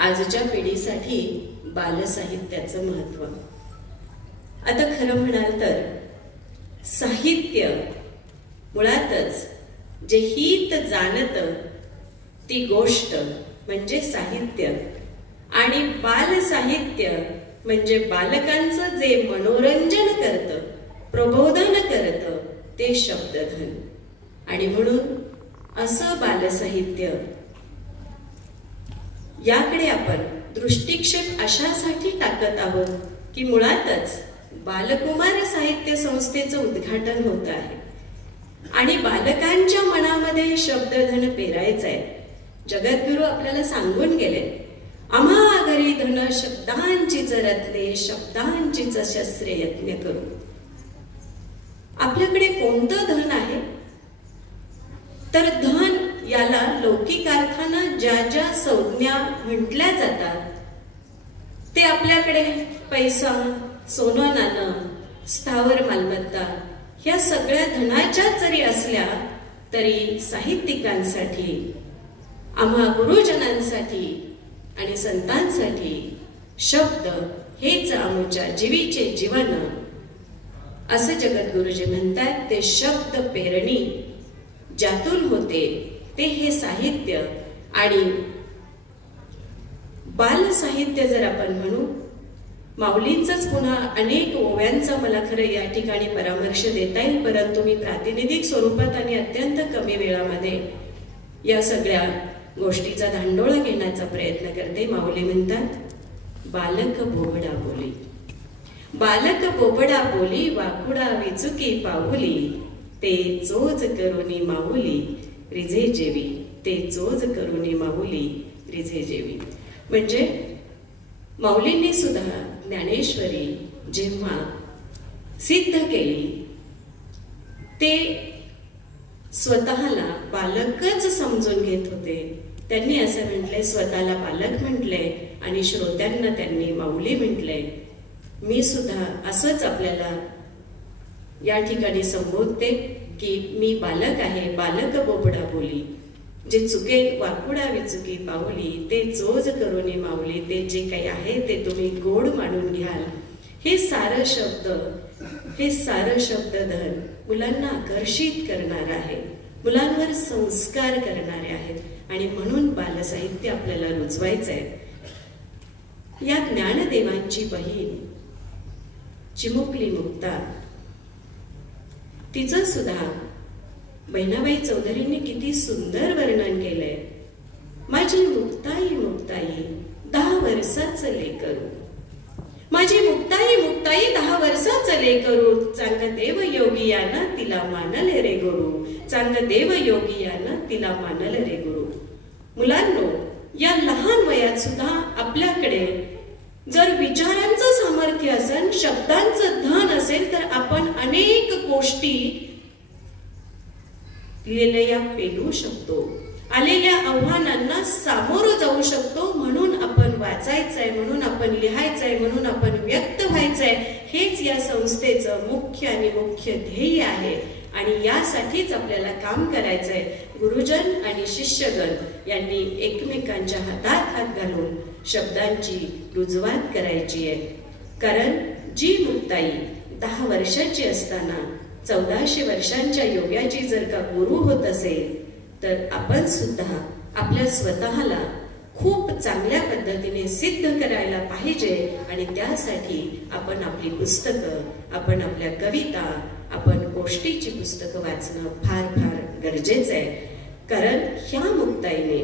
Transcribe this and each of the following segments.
आजच्या पिढीसाठी बालसाहित्याचं महत्त्व. आता खरं म्हणाल तर साहित्य मुळातच जे हित जाणत ती गोष्ट म्हणजे साहित्य, आणि बालसाहित्य म्हणजे बालकांचं जे मनोरंजन करतं, प्रबोधन करतं ते शब्दधन. आणि म्हणून असं बालसाहित्य याकडे आपण दृष्टिक्षेप अशासाठी टाकत आहोत की मुळातच बालकुमार साहित्य संस्थेचं उद्घाटन होत आहे आणि बालकांच्या मनामध्ये शब्दधन पेरायचंय. जगद्गुरु आपल्याला सांगून गेले, आम्हा घरी धन शब्दांचीच रत्ने, शब्दांचीच शस्त्रे यज्ञ करू. आपल्याकडे कोणतं धन आहे तर धन याला लौकिक अर्थानं ज्या ज्या संज्ञा म्हटल्या जातात ते आपल्याकडे पैसा, सोनं नाणं, स्थावर मालमत्ता ह्या सगळ्या धनाच्या जरी असल्या तरी साहित्यिकांसाठी, आम्हा गुरुजनांसाठी आणि संतांसाठी शब्द हेच आमच्या जीवीचे जीवन असं जगद्गुरुजी म्हणतात. ते शब्द पेरणी ज्यातून होते ते हे साहित्य. आणि बाल साहित्य जर आपण म्हणू, माऊलींचाच पुन्हा अनेक ओव्यांचा मला खरं या ठिकाणी परामर्श देता येईल, परंतु मी प्रातिनिधिक स्वरूपात आणि अत्यंत कमी वेळामध्ये या सगळ्या गोष्टीचा धांडोळा घेण्याचा प्रयत्न करते. माऊली म्हणतात, बालक बोबडा बोली, बालक बोबडा बोली, वाकुडा विचुकी पाऊली, ते चोज करुनी माऊली रिझे जेवी, ते चोज करुनी माऊली रिझे जेवी. म्हणजे माऊलींनी सुद्धा ज्ञानेश्वरी जेव्हा सिद्ध केली ते स्वतःला बालकच समजून घेत होते. त्यांनी असं म्हटले, स्वतःला बालक म्हटले आणि श्रोत्यांना त्यांनी माऊली म्हटले. मी सुद्धा असंच आपल्याला या ठिकाणी संबोधते की मी बालक आहे, बालक बोबडा बोली, जे चुकेल वाकुडा विचुकी पाऊली, ते चोज करुनी माऊली, ते जे काही आहे ते तुम्ही गोड मानून घ्याल. हे सारं शब्द, हे सारं शब्दधन मुलांना आकर्षित करणार आहे, मुलांवर संस्कार करणारे आहेत. आणि म्हणून बालसाहित्य आपल्याला रुजवायचंय. या ज्ञानदेवांची बहीण चिमुकली मुक्ता, तिचं सुद्धा बहिणाबाई चौधरींनी किती सुंदर वर्णन केलंय. माझी मुक्ताई मुक्ताई 10 वर्षाचं लेकरू, माझी मुक्ताई मुक्ताई 10 वर्षाचं लेकरू, चांग देव योगियानं तिला मानले रे गुरु, चांग देव योगियानं तिला मानले रे गुरु. मुलांनो, या लहान वयात सुद्धा आपल्याकडे जर विचारांचं सामर्थ्य असेल, शब्दांचं धन असेल तर आपण अनेक गोष्टी लिहिल्या पेलू शकतो, आलेल्या आव्हानांना सामोरं जाऊ शकतो. म्हणून आपण वाचायचंय, म्हणून आपण लिहायचंय, म्हणून आपण व्यक्त व्हायचंय. हेच या संस्थेचं मुख्य आणि मुख्य ध्येय आहे आणि यासाठीच आपल्याला काम करायचंय. गुरुजन आणि शिष्यगण यांनी एकमेकांच्या हातात हात घालून शब्दांची रुजवात करायची आहे. कारण जी मुक्ताई 10 वर्षाची असताना 1400 वर्षांच्या योग्याची जर का गुरु होत असेल तर आपण सुद्धा आपल्या स्वतःला खूप चांगल्या पद्धतीने सिद्ध करायला पाहिजे. आणि त्यासाठी आपण आपली पुस्तकं, आपण आपल्या कविता, आपण गोष्टीची पुस्तकं वाचणं फार फार गरजेचं आहे. कारण ह्या मुक्ताईने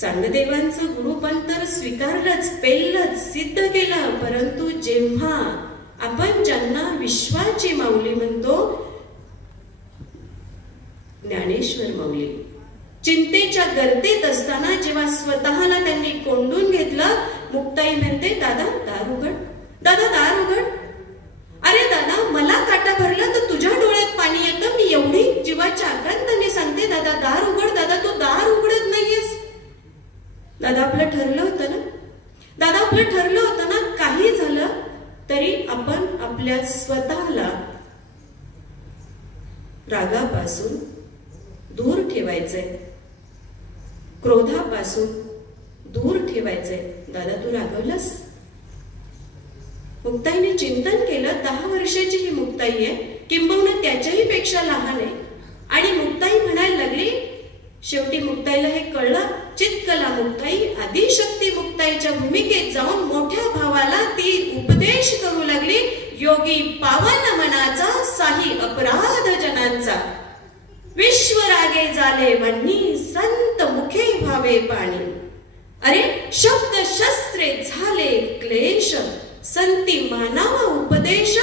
चांगदेवांचं गुरुपण तर स्वीकारलंच, पेललंच, सिद्ध केलं. परंतु जेव्हा आपण ज्यांना विश्वाची माऊली म्हणतो, ज्ञानेश्वर माऊली चिंतेच्या गर्दीत असताना जेव्हा स्वतःला त्यांनी कोंडून घेतलं, मुक्ताई म्हणते, दादा दार उघड, दादा दार उघड. अरे दादा, मला काटा भरला तर तुझ्या डोळ्यात पाणी येतं. मी एवढी जीवाच्या आकांताने सांगते, दादा दार उघड. दादा तू दार उघडत नाहीयेस. दादा आपलं ठरलं होतं ना, दादा आपलं ठरलं होतं ना, काही झालं तरी आपण आपल्या स्वतःला रागापासून दूर ठेवायचंय, क्रोधापासून दूर ठेवायचंय. दादा तू रागवलंस? मुक्ताईने चिंतन केलं. 10 वर्षाची ही मुक्ताई आहे, किंबहुना त्याच्याही पेक्षा लहान आहे. आणि मुक्ताई म्हणायला लागली, शेवटी मुक्ताईला हे कळलं. चित्कला मुक्ताई आदिशक्ती मुक्ताईच्या भूमिकेत जाऊन मोठ्या भावाला ती उपदेश करू लागली. योगी पावन मनाचा, साही अपराध जनांचा. विश्व रागे झाले वन्नी, संत मुखे व्हावे पाणी. अरे शब्द शस्त्रे झाले क्लेश, संती मानावा उपदेश.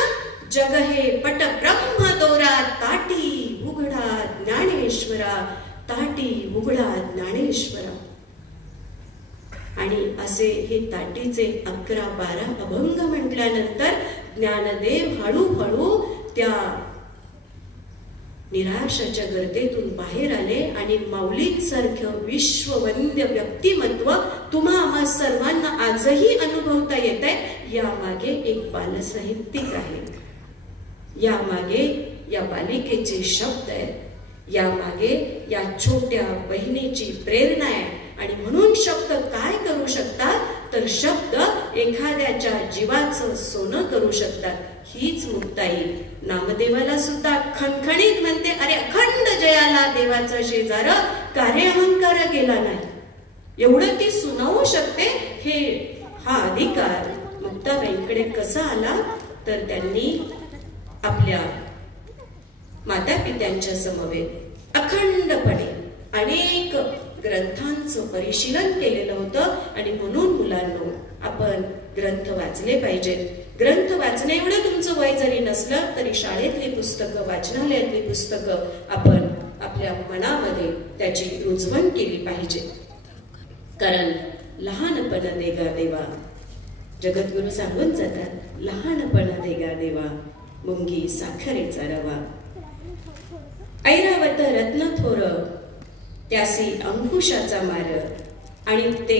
जग हे पट ब्रह्म दोरा, ताटी उघडा ज्ञानेश्वरा, ताटी उघडा ज्ञानेश्वरा. आणि असे हे ताटीचे 11-12 अभंग म्हटल्यानंतर ज्ञानदेव हळूहळू त्या निराशाच्या गर्दीतून बाहेर आले आणि माऊलींसारखं विश्ववंद्य व्यक्तिमत्व तुम्हा आम्हा सर्वांना आजही अनुभवता येत आहे. यामागे एक बालसाहित्यिक आहे, यामागे या बालिकेचे शब्द आहेत, यामागे या छोट्या बहिणीची प्रेरणा आहे. आणि म्हणून शब्द काय करू शकतात, तर शब्द एखाद्याच्या जीवाचं सोनं करू शकतात. हीच मुक्ताई नामदेवाला सुद्धा खणखणीत म्हणते, अरे अखंड जयाला देवाचा शेजार, कार्य अहंकार केला नाही. एवढं ती सुनावू शकते. हा अधिकार मुक्ताबाईंकडे कसा आला, तर त्यांनी आपल्या माता पित्यांच्या समवेत अखंडपणे अनेक ग्रंथांचं परिशीलन केलेलं होतं. आणि म्हणून मुलांनो, आपण ग्रंथ वाचले पाहिजेत. ग्रंथ वाचणे एवढं तुमचं वय जरी नसलं तरी शाळेतली पुस्तकं, वाचनालयातली पुस्तकं आपण आपल्या मनामध्ये त्याची रुजवण केली पाहिजे. कारण लहानपण देगा देवा, जगद्गुरु सांगून जातात, लहानपण देगा देवा, मुंगी साखरेचा रवा. ऐरावत रत्न थोर, त्यासी अंकुशाचा मार. आणि ते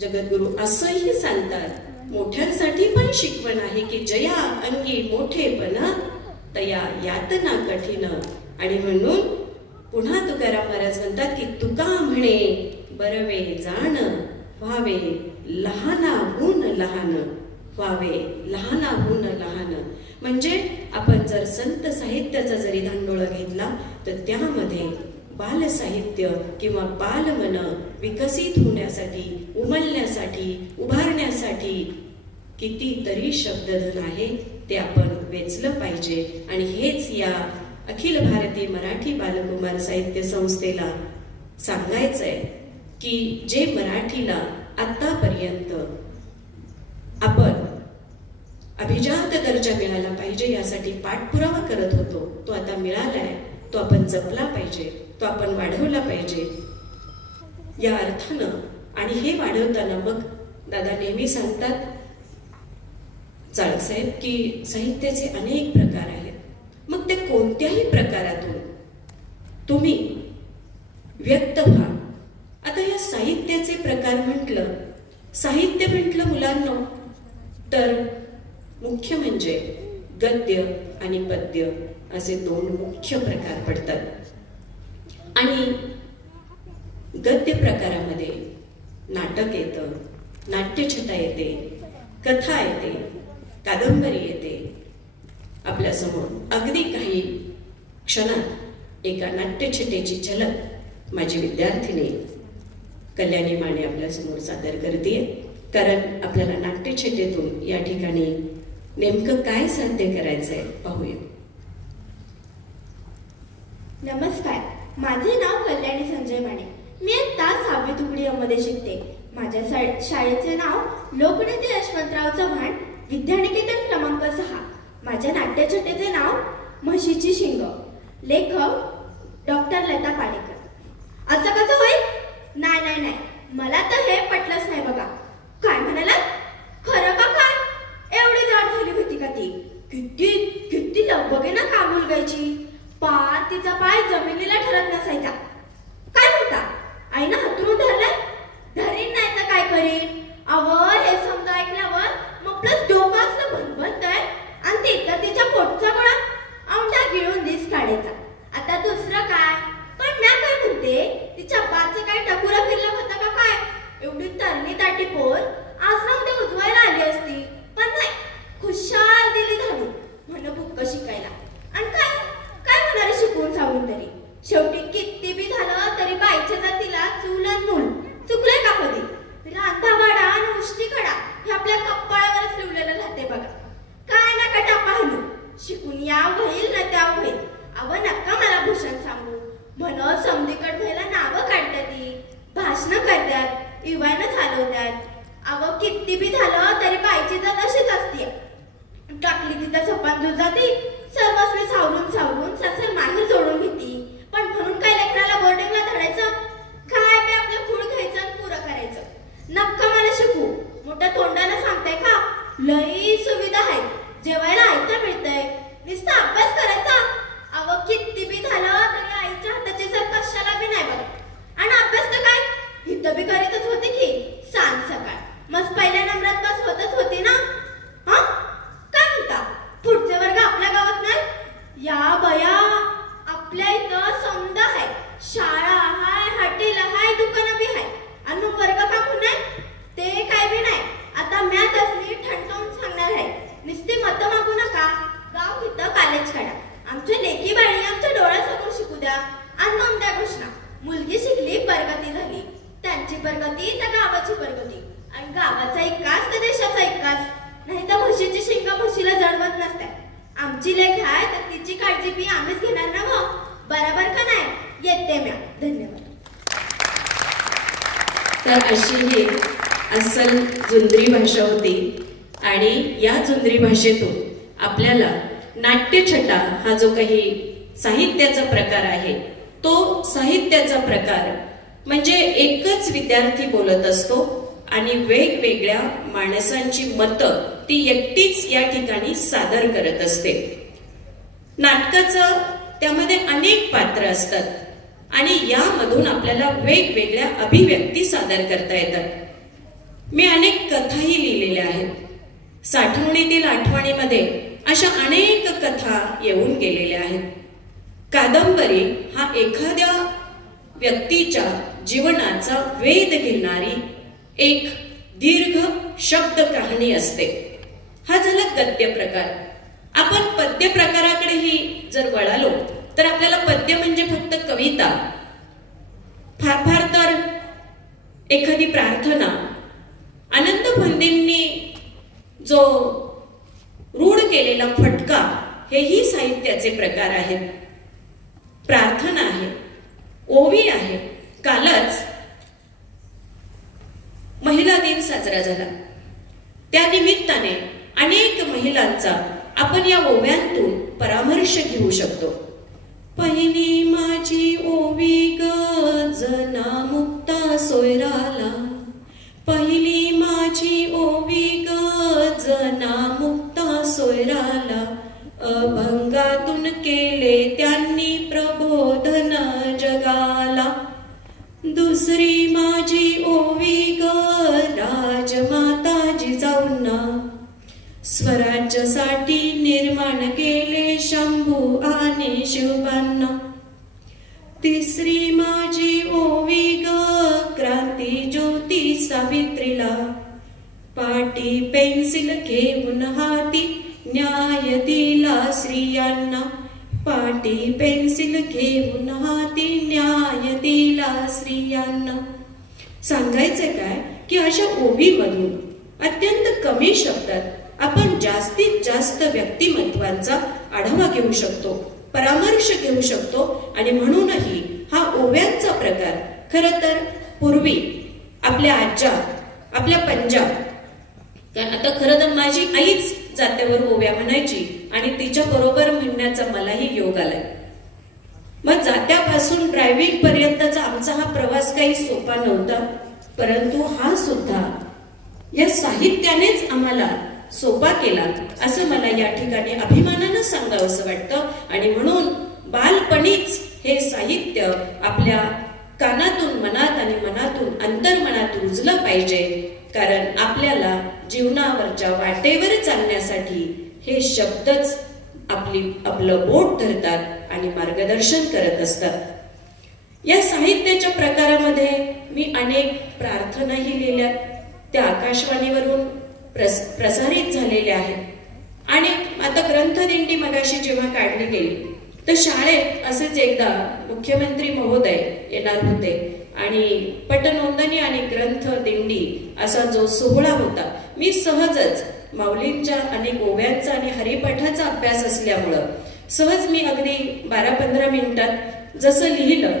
जगद्गुरु असंही सांगतात, मोठ्यांसाठी पण शिकवण आहे की जया अंगी मोठेपण, तया यातना कठीण. आणि म्हणून पुन्हा तुकाराम महाराज म्हणतात की तुका म्हणे बरवे जाण, व्हावे लहानाहून लहान, व्हावे लहानाहून लहान. म्हणजे आपण जर संत साहित्याचा जरी धांडोळा घेतला तर त्यामध्ये बाल साहित्य किंवा बालमन विकसित होण्यासाठी, उमलण्यासाठी, उभारण्यासाठी कितीतरी शब्दधन आहे, ते आपण वेचलं पाहिजे. आणि हेच या अखिल भारतीय मराठी बालकुमार साहित्य संस्थेला सांगायचंय की जे मराठीला आतापर्यंत आपण अभिजात दर्जा मिळाला पाहिजे यासाठी पाठपुरावा करत होतो, तो आता मिळालाय. तो आपण जपला पाहिजे, तो आपण वाढवला पाहिजे या अर्थानं. आणि हे वाढवताना मग दादा नेहमी सांगतात चाळसाहेब की साहित्याचे अनेक प्रकार आहेत. मग ते कोणत्याही प्रकारातून तुम्ही व्यक्त व्हा. आता या साहित्याचे प्रकार म्हटलं, साहित्य म्हटलं मुलांना, तर मुख्य म्हणजे गद्य आणि पद्य असे 2 मुख्य प्रकार पडतात. आणि गद्य प्रकारामध्ये नाटक येतं, नाट्यछटा येते, कथा येते, कादंबरी येते. आपल्या समोर अगदी काही क्षणात एका नाट्यछटेची झलक माझी विद्यार्थिनी कल्याणी माने आपल्या समोर सादर करते. कारण आपल्याला नाट्यछटेतून या ठिकाणी नेमकं काय साध्य करायचंय पाहूया. नमस्कार, माझे नाव कल्याणी संजय माने. मी आता 6वी तुकडी मध्ये शिकते. माझ्या शाळेचे नाव लोकनेते यशवंतराव चव्हाण विद्यानिकेतन क्रमांक 6. माझ्या नाट्यछटेचे नाव म्हशीची शिंग. लेखक डॉक्टर लता पाडेकर. असं कसं होईल? नाही, मला तर हे पटलंच नाही बघा. काय म्हणालात? खरं का काय? एवढी जाड झाली होती का ती? किती लगबगे ना का मुलगायची. पार तिचा पाय जमिनीला ठरत नसायचा. काय म्हणता? आईनं हातरून धरलाय? धरीन नाही तर काय करीन? हे समजा ऐकल्यावर मग प्लस डोकं असलं भनभनतंय आणि ते तर तिच्या पोटचा गोळा औंढा गिळून दिस काढायचा. आता दुसरं काय? पण म्या काय म्हणते, तिच्या पाचं काय टकुरा फिरला होता का काय? इवायनं चालवतात. अगं किती बी झालं तरी बाईची जात अशीच असते. टाकली तिथं सपान जाती, सर्वस्वी सावरून सावरून सासर माहेर जोडून घेती. पण म्हणून काय लेकराला बोर्डिंगला धाडायचं? काय बी आपलं खूळ घ्यायचं आणि पुरं करायचं. नक्का मला शिकू. मोठ्या तोंडानं सांगताय का? लई सुविधा आहे, जेवायला ऐकतं मिळतंय, नुसता अभ्यास करायचा. अगं किती बी झालं तरी आईच्या हाताची जर कशाला बी नाही बघ. आणि अभ्यास तर काय इथं बी करीतच होते की सांज सकाळ. मग पहिल्या नंबरात बस होतच होती ना. हा काय म्हणता? पुढचे वर्ग आपल्या गावात नाही? या बया, आपल्या इथं समजा आहे, शाळा हाय, हॉटेल हाय, दुकानं बी हाय, आणि मग वर्ग का नाही? ते काय बी नाही. आता मॅथ असली ठणकावून सांगणार आहे, नुसती मतं मागू नका. गाव इथं कॉलेज काढा. आमच्या लेकी बाळी आमच्या डोळ्यासमोर शिकू द्या आणि मग द्या घोषणा. मुलगी शिकली, प्रगती झाली. त्यांची प्रगती तर गावाची प्रगती, आणि गावाचा विकास तर देशाचा विकास. नाही तर म्हशीची शिंगा म्हशीला जडवत नसतात. आमची लेख आहे तर तिची काळजी बी आम्हीच घेणार ना. मग बरोबर का नाही? येते म्या. धन्यवाद. तर अशी ही अस्सल जुंद्री भाषा होती, आणि या जुंद्री भाषेतून आपल्याला नाट्यछटा हा जो काही साहित्याचा प्रकार आहे, तो साहित्याचा प्रकार म्हणजे एकच विद्यार्थी बोलत असतो आणि वेगवेगळ्या माणसांची मतं ती एकटीच या ठिकाणी सादर करत असते. नाटकाचं त्यामध्ये अनेक पात्र असतात आणि यामधून आपल्याला वेगवेगळ्या अभिव्यक्ती सादर करता येतात. मी अनेक कथाही लिहिलेल्या आहेत. साठवणीतील आठवणीमध्ये अशा अनेक कथा येऊन गेलेल्या आहेत. कादंबरी हा एखाद्या व्यक्तीच्या जीवनाचा वेध घेणारी एक दीर्घ शब्द कहाणी असते. हा झाला गद्य प्रकार. आपण पद्य प्रकाराकडेही जर वळालो तर आपल्याला पद्य म्हणजे फक्त कविता, फार फार तर एखादी प्रार्थना. अनंत फंदींनी जो रूढ केलेला फटका, हेही साहित्याचे प्रकार आहेत. प्रार्थना आहे, ओवी आहे. कालच महिला दिन साजरा झाला. त्या निमित्ताने अनेक महिलांचा आपण या ओव्यांतून परामर्श घेऊ शकतो. पहिली माझी ओवी ग जना मुक्ता सोयराला, पहिली माझी ओवी ग जना मुक्ता सोयराला, अभंगातून केले त्यांनी प्रबोधन जगाला. दुसरी माझी ओवी ग राजमाता जिजाऊंना, स्वराज्यासाठी निर्माण केले शंभू आणि शिवबांना. तिसरी माझी ओवी ग क्रांती ज्योती सावित्रीला, पाटी पेन्सिल घेऊन हाती न्याय दिला स्त्रियांना, पाटी पेन्सिल घेऊन हाती न्याय दिला स्त्रियांना. सांगायचं काय की अशा ओवीमधून अत्यंत कमी शब्दात आपण जास्तीत जास्त व्यक्तिमत्वांचा आढावा घेऊ शकतो, परामर्श घेऊ शकतो. आणि म्हणूनही हा ओव्यांचा प्रकार खरं तर पूर्वी आपल्या आज्या, आपल्या पंजाब, कारण आता खरं तर माझी आईच जात्यावर ओव्या म्हणायची आणि तिच्या बरोबर म्हणण्याचा मलाही योग आलाय. मग जात्यापासून ड्रायव्हिंग पर्यंतचा आमचा हा प्रवास काही सोपा नव्हता, परंतु हा सुद्धा या साहित्यानेच आम्हाला सोपा केला असं मला या ठिकाणी अभिमानानं सांगावंसं वाटतं. आणि म्हणून बालपणीच हे साहित्य आपल्या कानातून मनात आणि मनातून अंतर्मनात रुजलं पाहिजे, कारण आपल्याला जीवनावरच्या वाटेवर चालण्यासाठी हे शब्दच आपलं बोट धरतात आणि मार्गदर्शन करत असतात. या साहित्याच्या प्रकारामध्ये मी अनेक प्रार्थनाही लिहिल्या, त्या आकाशवाणीवरून प्रसारित झालेल्या आहेत. आणि आता ग्रंथदिंडी मगाशी जेव्हा काढली गेली तर शाळेत असेच एकदा मुख्यमंत्री महोदय येणार होते आणि पटनोंदणी आणि ग्रंथ दिंडी असा जो सोहळा होता, मी सहजच माऊलींच्या अनेक ओव्यांचा आणि हरिपाठाचा अभ्यास असल्यामुळं सहज मी अगदी 12-15 मिनिटात जसं लिहिलं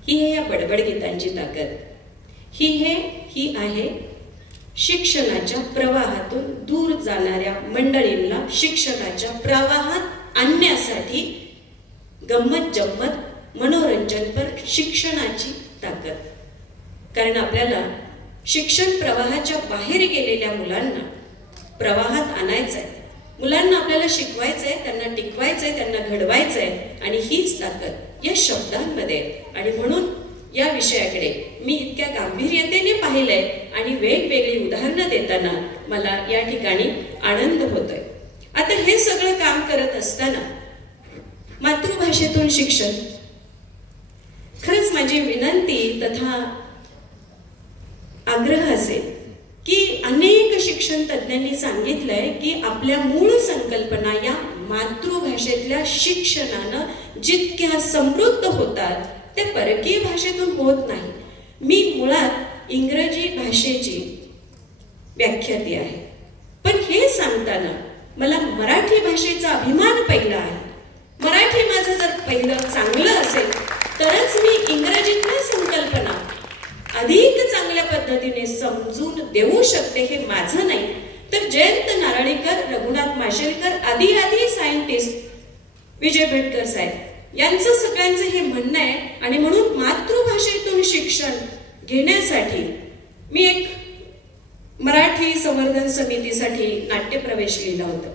ही आहे या बडबड गीतांची ताकद. ही आहे शिक्षणाच्या प्रवाहातून दूर जाणाऱ्या मंडळींना शिक्षणाच्या प्रवाहात आणण्यासाठी गंमत जम्मत मनोरंजनपर शिक्षणाची ताकद. कारण आपल्याला शिक्षण प्रवाहाच्या बाहेर गेलेल्या मुलांना प्रवाहात आणायचंय. मुलांना आपल्याला शिकवायचंय, त्यांना टिकवायचंय, त्यांना घडवायचंय. आणि हीच ताकद या शब्दांमध्ये आहे. आणि म्हणून या विषयाकडे मी इतक्या गांभीर्यतेने पाहिलंय आणि वेगवेगळी उदाहरणं देताना मला या ठिकाणी आनंद होतोय. आता हे सगळं काम करत असताना मातृभाषेतून शिक्षण, खरंच माझी विनंती तथा आग्रह असेल की अनेक शिक्षण तज्ञांनी सांगितलंय की आपल्या मूळ संकल्पना या मातृभाषेतल्या शिक्षणानं जितक्या समृद्ध होतात ते परकीय भाषेतून होत नाही. मी मुळात इंग्रजी भाषेची व्याख्याती आहे, पण हे सांगताना मला मराठी भाषेचा अभिमान पहिला आहे. मराठी माझं जर पहिलं चांगलं असेल तरच मी इंग्रजीतल्या संकल्पना अधिक चांगल्या पद्धतीने समजून देऊ शकते. हे माझं नाही तर जयंत नारळीकर, रघुनाथ माशेलकर आदी सायंटिस्ट, विजय भटकर साहेब यांचं सगळ्यांचं हे म्हणणं आहे. आणि म्हणून मातृभाषेतून शिक्षण घेण्यासाठी मी एक मराठी संवर्धन समितीसाठी नाट्यप्रवेश लिहिला होता.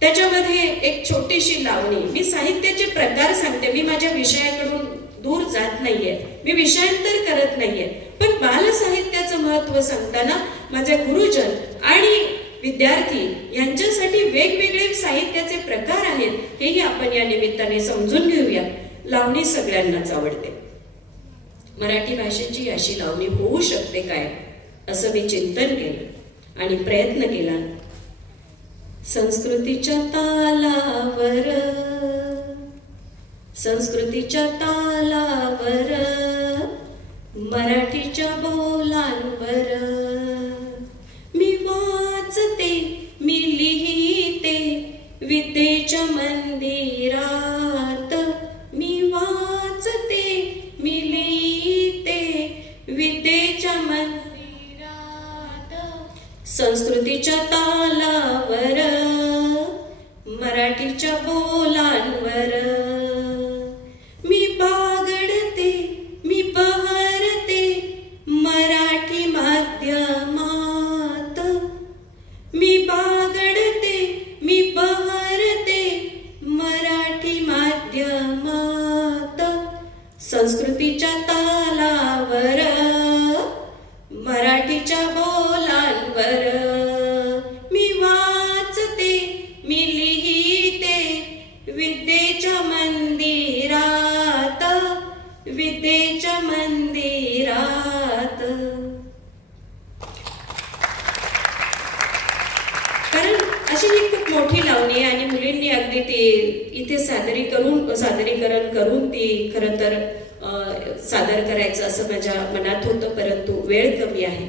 त्याच्यामध्ये एक छोटीशी लावणी, मी साहित्याचे प्रकार सांगते, मी माझ्या विषयाकडून दूर जात नाहीये, मी विषयांतर करत नाहीये, पण बाल साहित्याचं महत्व सांगताना माझे गुरुजन आणि विद्यार्थी यांच्यासाठी वेगवेगळे साहित्याचे प्रकार आहेत, हेही आपण या निमित्ताने समजून घेऊया. लावणी सगळ्यांनाच आवडते. मराठी भाषेची अशी लावणी होऊ शकते काय, असं मी चिंतन केलं आणि प्रयत्न केला. संस्कृतीच्या तालावर, संस्कृतीच्या तालावर, मराठीच्या बोलांवर मी वाचते, मी लिहिते विद्येच्या मंदिरात. मी वाचते, मी लिहिते विद्येच्या मंदिरात. संस्कृतीच्या तालावर, मराठीच्या बोलांवर मी बागडते, मी बहरते मराठी माध्यमात. मी बागडते, मी बहरते मराठी माध्यमात. संस्कृतीच्या तालावर, मराठीच्या बोलांवर मी वाचते, मी लिहिते विद्येच्या मंदिरात, विद्येच्या मंदिरात. कारण अशी ही खूप मोठी लावणी आहे आणि मुलींनी अगदी ती इथे सादरीकरण करून ती खरं तर सादर करायचं असं माझ्या मनात होतं, परंतु वेळ कमी आहे.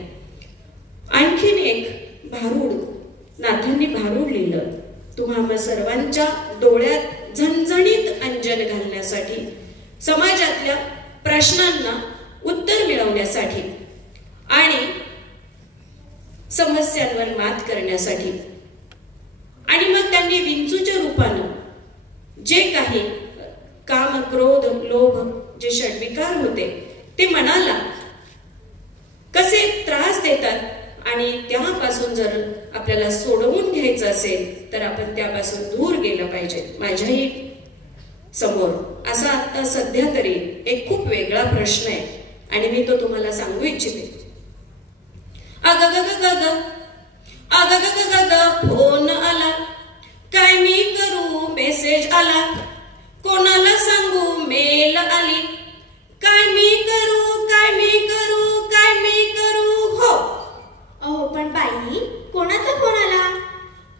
आणखीन एक भारूड, नाथांनी भारूड लिहिलं तुम्हा सर्वांच्या डोळ्यात झणझणीत अंजन घालण्यासाठी, समाजातल्या प्रश्नांना उत्तर मिळवण्यासाठी आणि समस्यांवर मात करण्यासाठी. आणि मग त्यांनी विंचूच्या रूपानं जे काही काम, क्रोध, लोभ जे षड्विकार होते ते मनाला कसे त्रास देतात आणि त्यापासून जर आपल्याला सोडवून घ्यायचं असेल तर आपण त्यापासून दूर गेलं पाहिजे. माझ्याही समोर असा आता सध्या तरी एक खूप वेगळा प्रश्न आहे आणि मी तो तुम्हाला सांगू इच्छिते. फोन आला, काय मी करू, मेसेज आला, कोणाला सांगू, मेल आली, काय मी करू, काय मी करू, काय मी करू. हो अहो पण बाई, कोणाचा फोन आला?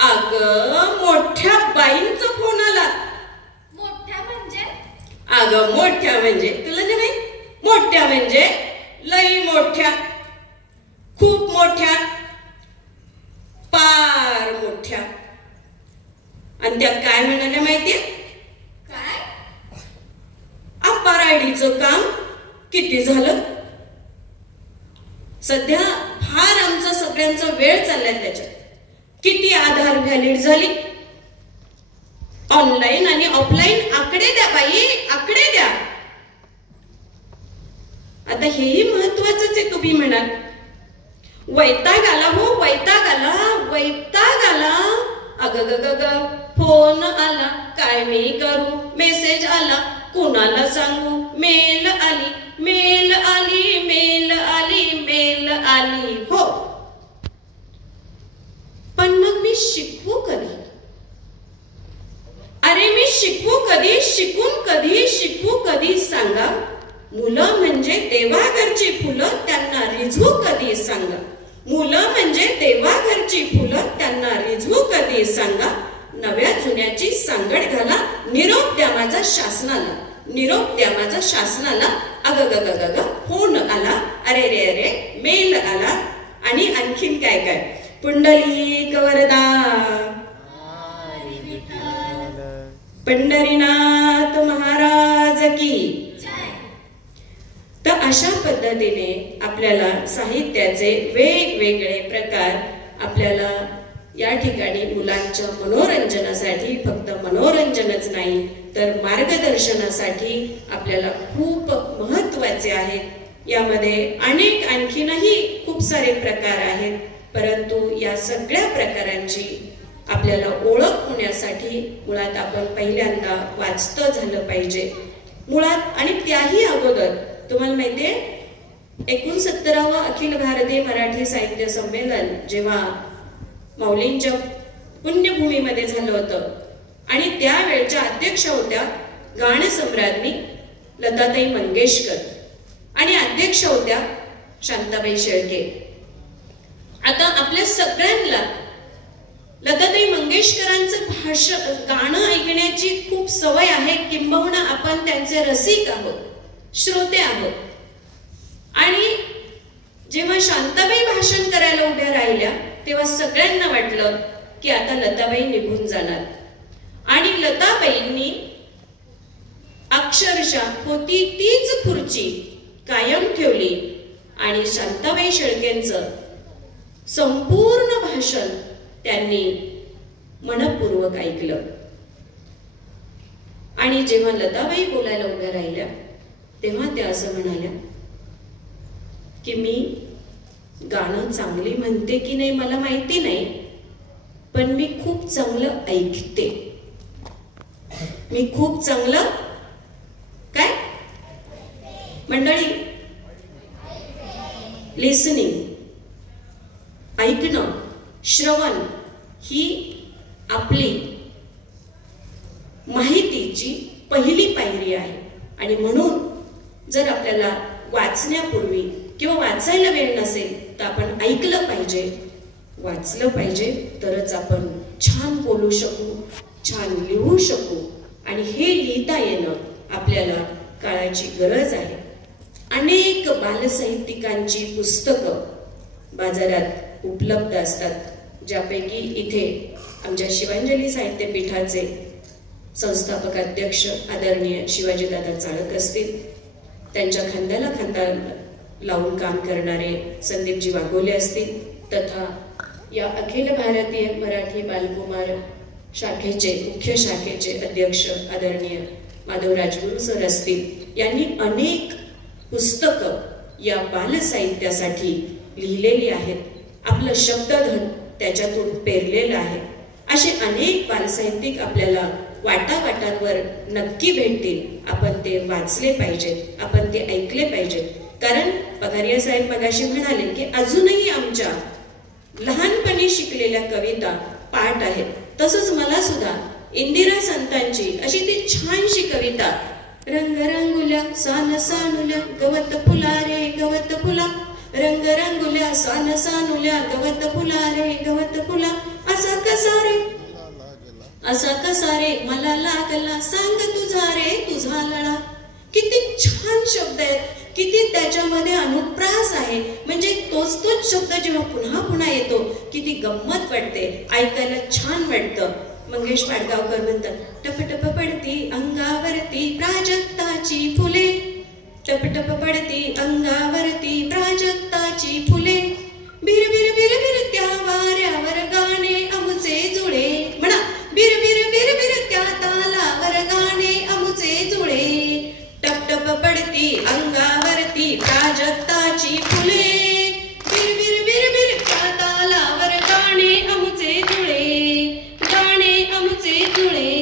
अगं मोठ्या बाईंचा फोन आला. मोठ्या म्हणजे? अगं मोठ्या म्हणजे तुला नाही माहित? मोठ्या म्हणजे लई मोठ्या, खूप मोठ्या, पार मोठ्या. आणि त्या काय म्हणाल्या माहितीये? काय? अपार आयडीचं काम किती झालं? सध्या फार आमचा सगळ्यांचा वेळ चाललाय त्याच्यात. किती आधार व्हॅलिड झाली. ऑनलाईन आणि ऑफलाईन आकडे द्या बाई, आकडे द्या. आता हेही महत्वाचंच आहे. तुम्ही म्हणाल वैताग आला हो, वैताग आला, वैताग आला. अग ग ग ग, फोन आला, काय मी करू? मेसेज आला, कोणाला सांगू? मेल आली, मेल आली, मेल आली, मेल आली. हो, पण मग मी शिकवू कधी? अरे मी शिकवू कधी? शिकून कधी? शिकवू कधी? सांगा. मुलं म्हणजे देवाघरची फुलं, त्यांना रिझवू कधी? सांगा. मुलं म्हणजे देवाघरची फुलं, त्यांना रिझवू कधी? सांगा. नव्या जुन्याची सांगड घाला, निरोप द्या माझा शासनाला, निरोप द्या माझा शासनाला. अग ग ग ग ग, फोन आला, अरे रे अरे, मेल आला. आणि आणखीन काय काय? पुंडलिक वरदा, पंढरीनाथ महाराज की. तर अशा पद्धतीने आपल्याला साहित्याचे वेगवेगळे प्रकार आपल्याला या ठिकाणी मुलांच्या मनोरंजनासाठी, फक्त मनोरंजनच नाही तर मार्गदर्शनासाठी आपल्याला खूप महत्वाचे आहेत. यामध्ये अनेक आणखीनही खूप सारे प्रकार आहेत, परंतु या सगळ्या प्रकारांची आपल्याला ओळख होण्यासाठी मुळात आपण पहिल्यांदा वाचतं झालं पाहिजे मुळात. आणि त्याही अगोदर तुम्हाला माहितीये 69वा अखिल भारतीय मराठी साहित्य संमेलन जेव्हा माऊलींच्या पुण्यभूमीमध्ये झालं होतं आणि त्यावेळच्या अध्यक्ष होत्या गानसम्राज्ञी लताताई मंगेशकर आणि अध्यक्ष होत्या शांताबाई शेळके. आता आपल्या सगळ्यांना लताताई मंगेशकरांचं भाषण गाणं ऐकण्याची खूप सवय आहे, किंबहुना आपण त्यांचे रसिक आहोत, श्रोते आहोत. आणि जेव्हा शांताबाई भाषण करायला उभ्या राहिल्या तेव्हा सगळ्यांना वाटलं की आता लताबाई निघून जाणार. आणि लताबाईंनी अक्षरशः होती तीच खुर्ची कायम ठेवली आणि शांताबाई शेळकेंचं संपूर्ण भाषण त्यांनी मनपूर्वक ऐकलं. आणि जेव्हा लताबाई बोलायला उभ्या राहिल्या तेव्हा त्या असं म्हणाल्या की मी गाणं चांगली म्हणते की नाही मला माहिती नाही, पण मी खूप चांगलं ऐकते. मी खूप चांगलं काय मंडळी, लिसनिंग, ऐकणं, श्रवण ही आपली माहितीची पहिली पायरी आहे. आणि म्हणून जर आपल्याला वाचण्यापूर्वी किंवा वाचायला वेळ नसेल तर आपण ऐकलं पाहिजे, वाचलं पाहिजे, तरच आपण छान बोलू शकू, छान लिहू शकू. आणि हे लिहिता येणं आपल्याला काळाची गरज आहे. अनेक बालसाहित्यिकांची पुस्तकं बाजारात उपलब्ध असतात, ज्यापैकी इथे आमच्या शिवांजली साहित्यपीठाचे संस्थापक अध्यक्ष आदरणीय शिवाजीदादा चाळक असतील, त्यांच्या खांद्याला खांदा लावून काम करणारे संदीपजी वाघोले असतील, तथा या अखिल भारतीय मराठी बालकुमार शाखेचे मुख्य शाखेचे अध्यक्ष आदरणीय माधव राजगुरू सर असतील. यांनी अनेक पुस्तकं या बालसाहित्यासाठी लिहिलेली आहेत. आपलं शब्दधन त्याच्यातून पेरलेलं आहे. असे अनेक बालसाहित्यिक आपल्याला वाटावाटांवर नक्की भेटतील. आपण ते वाचले पाहिजेत, आपण ते ऐकले पाहिजेत. कारण पगारिया साहेब मगाशी म्हणाले की अजूनही आमच्या लहानपणी शिकलेल्या कविता पाठ आहेत. तसंच मला सुद्धा इंदिरा संतांची अशी ती छानशी कविता, रंगरंगुल्या सान सानुल्या गवत फुला रे गवत फुला, रंगरंगुल्या सान सानुल्या गवत फुला रे गवत फुला, असा कसा रे असा कसा रे मला लागला सांग तुझा रे तुझा लळा. किती छान शब्द आहेत, किती त्याच्यामध्ये अनुप्रास आहे. म्हणजे तोच तोच शब्द जेव्हा पुन्हा पुन्हा येतो किती गंमत वाटते, ऐकायला छान वाटतं. मंगेश पाडगावकर म्हणतात, टप टप पडती अंगावरती प्राजक्ताची फुले, टपटप पडती अंगावरती प्राजक्ताची फुले, बिर बिर बिर बिर त्या वाऱ्यावर गाणे आमुचे जुळे. म्हणा, बिर बिर बिर बिर त्या तालावर गाणे आमुचे जुळे. टपटप पडती अंगावरती प्राजक्ताची फुले, बिर बिर बिर बिर त्या तालावर गाणे आमुचे जुळे, गाणे आमुचे जुळे.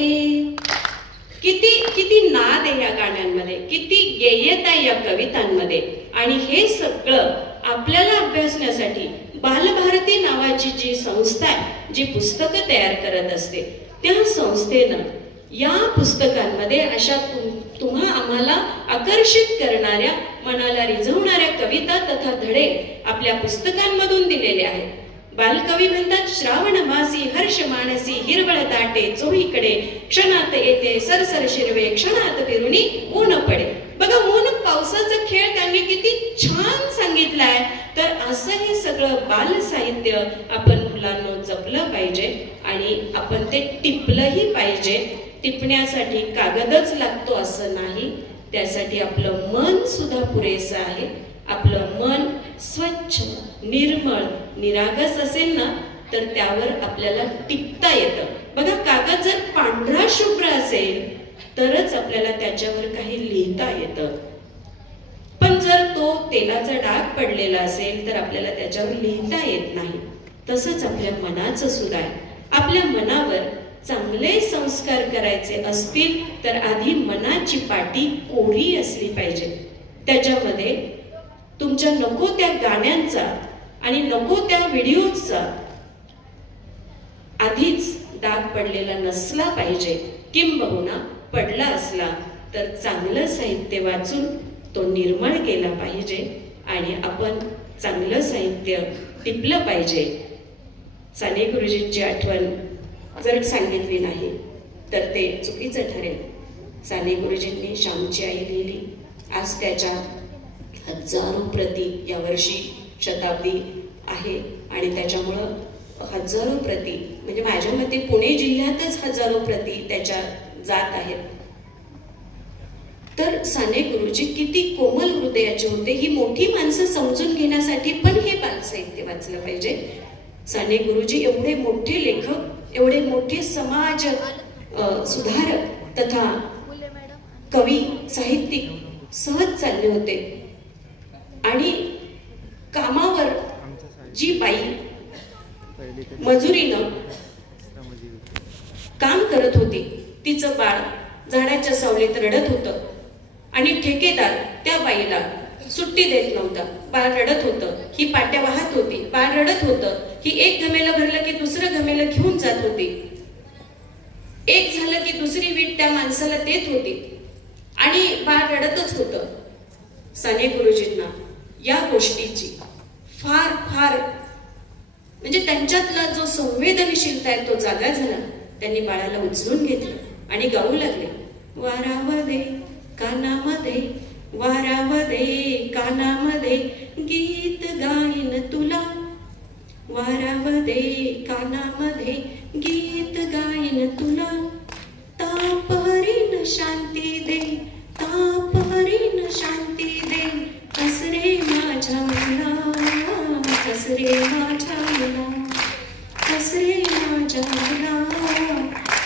किती किती नाद आहे या गाण्यांमध्ये, किती गेयता आहे या कवितांमध्ये. आणि हे सगळं आपल्याला अभ्यासण्यासाठी बालभारती नावाची जी संस्था आहे, जी पुस्तकं तयार करत असते, त्या संस्थेनं या पुस्तकांमध्ये अशा तुम्हा आम्हाला आकर्षित करणाऱ्या, मनाला रिझवणाऱ्या कविता तथा धडे आपल्या पुस्तकांमधून दिलेले आहेत. बालकवी म्हणतात, श्रावण मासी हर्ष मानसी हिरवळ दाटे चोहीकडे, क्षणात येते सरसर शिरवे क्षणात फिरुनी ऊन पडे. बघा, ऊन पावसाचा खेळ त्यांनी किती छान सांगितलाय. तर असं हे सगळं बाल साहित्य आपण मुलांना जपलं पाहिजे आणि आपण ते टिपलंही पाहिजे. टिपण्यासाठी कागदच लागतो असं नाही, त्यासाठी आपलं मन सुद्धा पुरेसं आहे. आपलं मन स्वच्छ, निर्मळ, निरागस असेल ना, तर त्यावर आपल्याला टिपता येतं. बघा, कागद जर पांढरा शुभ्र असेल तरच आपल्याला त्याच्यावर काही लिहिता येतं. पण जर तो तेलाचा डाग पडलेला असेल तर आपल्याला त्याच्यावर लिहिता येत नाही. तसंच आपल्या मनाचं सुद्धा आहे. आपल्या मनावर चांगले संस्कार करायचे असतील तर आधी मनाची पाटी कोरी असली पाहिजे. त्याच्यामध्ये तुमच्या नको त्या गाण्यांचा आणि नको त्या व्हिडिओचा आधीच डाग पडलेला नसला पाहिजे. किंबहुना पडला असला तर चांगलं साहित्य वाचून तो निर्मळ केला पाहिजे आणि आपण चांगलं साहित्य टिपलं पाहिजे. साने गुरुजींची आठवण जर सांगितली नाही तर ते चुकीचं ठरेल. साने गुरुजींनी श्यामची आई लिहिली. आज त्याच्या हजारो प्रती, यावर्षी शताब्दी आहे आणि त्याच्यामुळं हजारो प्रती, म्हणजे माझ्या मते पुणे जिल्ह्यातच हजारो प्रती त्याच्या जात आहेत. तर साने गुरुजी किती कोमल हृदयाचे होते. ही मोठी माणसं समजून घेण्यासाठी पण हे बालसाहित्य वाचलं पाहिजे. साने गुरुजी एवढे मोठे लेखक, एवढे मोठे समाज सुधारक तथा कवी, साहित्यिक सहज चालले होते. आणि कामावर जी बाई मजुरीनं काम करत होती, तिचं बाळ झाडाच्या सावलीत रडत होतं आणि ठेकेदार त्या बाईला सुट्टी देत नव्हता. बाळ रडत होतं, ही पाट्या वाहत होती, बाळ रडत होतं, ही एक घमेलं भरलं की दुसरं घमेलं घेऊन जात होती, एक झालं की दुसरी वीट त्या माणसाला देत होती आणि बाळ रडतच होतं. साने गुरुजींना या गोष्टीची फार फार म्हणजे त्यांच्यातला जो संवेदनशीलता आहे तो जागा झाला. त्यांनी बाळाला उचलून घेतलं आणि गाऊ लागले, वारामध्ये कानामध्ये, वारामध्ये कानामध्ये गीत गाईन तुला, वारामध्ये कानामध्ये गीत गाईन तुला, ताप हरीन शांती दे, ताप हरीन शांती दे, कसरे माझ्या मना, कसरे माझ्या मना, कसरे माझ्या मना,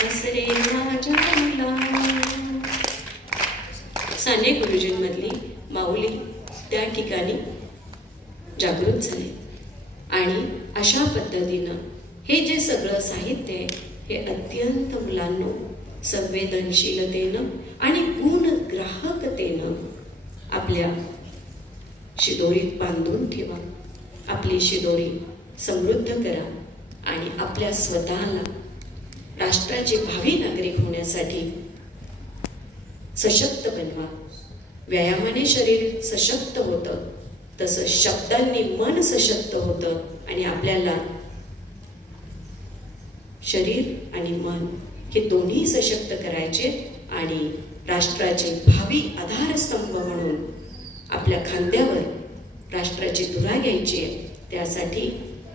कसरे माझ्या मना. साने गुरुजींमधली माऊली त्या ठिकाणी जागृत झाली आणि अशा पद्धतीनं हे जे सगळं साहित्य आहे हे अत्यंत मुलांना संवेदनशीलतेनं आणि गुणग्राहकतेनं आपल्या शिदोरीत बांधून ठेवा. आपली शिदोरी समृद्ध करा आणि आपल्या स्वतःला राष्ट्राचे भावी नागरिक होण्यासाठी सशक्त बनवा. व्यायामाने शरीर सशक्त होतं, तसं शब्दांनी मन सशक्त होतं आणि आपल्याला शरीर आणि मन हे दोन्ही सशक्त करायचे आणि राष्ट्राचे भावी आधारस्तंभ म्हणून आपल्या खांद्यावर राष्ट्राची धुरा घ्यायची आहे. त्यासाठी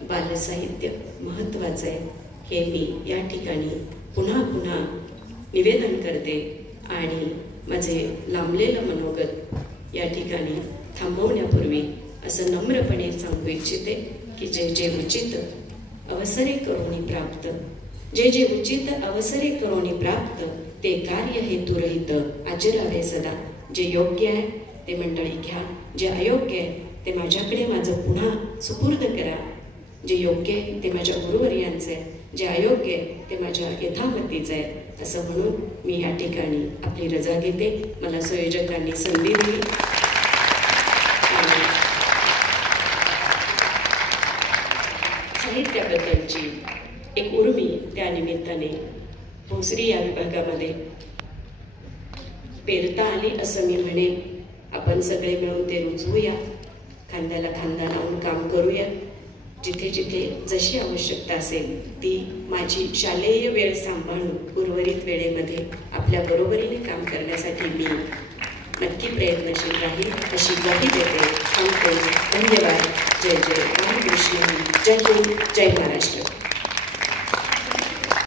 बालसाहित्य महत्त्वाचं आहे हे मी या ठिकाणी पुन्हा पुन्हा निवेदन करते आणि माझे लांबलेलं मनोगत या ठिकाणी थांबवण्यापूर्वी असं नम्रपणे सांगू इच्छिते की जे जे उचित अवसरे करोनी प्राप्त, जे जे उचित अवसरे करोनी प्राप्त, ते कार्य हेतुरहित आचरावे सदा. जे योग्य आहे ते मंडळी घ्या, जे अयोग्य आहे ते माझ्याकडे माझं पुन्हा सुपूर्द करा. जे योग्य आहे ते माझ्या गुरुवर्यांचं आहे, जे अयोग्य आहे ते माझ्या यथामतीचं आहे. असं म्हणून मी या ठिकाणी आपली रजा घेते. मला संयोजकांनी संधी दिली. साहित्याबद्दलची एक उर्मी त्या निमित्ताने भोसरी या विभागामध्ये पेरता आली असं मी म्हणेन. आपण सगळे मिळून ते रुजवूया, खांद्याला खांदा लावून काम करूया. जिथे जिथे जशी आवश्यकता असेल ती माझी शालेय वेळ सांभाळून उर्वरित वेळेमध्ये आपल्या बरोबरीने काम करण्यासाठी मी नक्की प्रयत्नशील राहील अशी ग्वाही देते. धन्यवाद. जय जय रामकृष्ण. जय हिंद. जय महाराष्ट्र.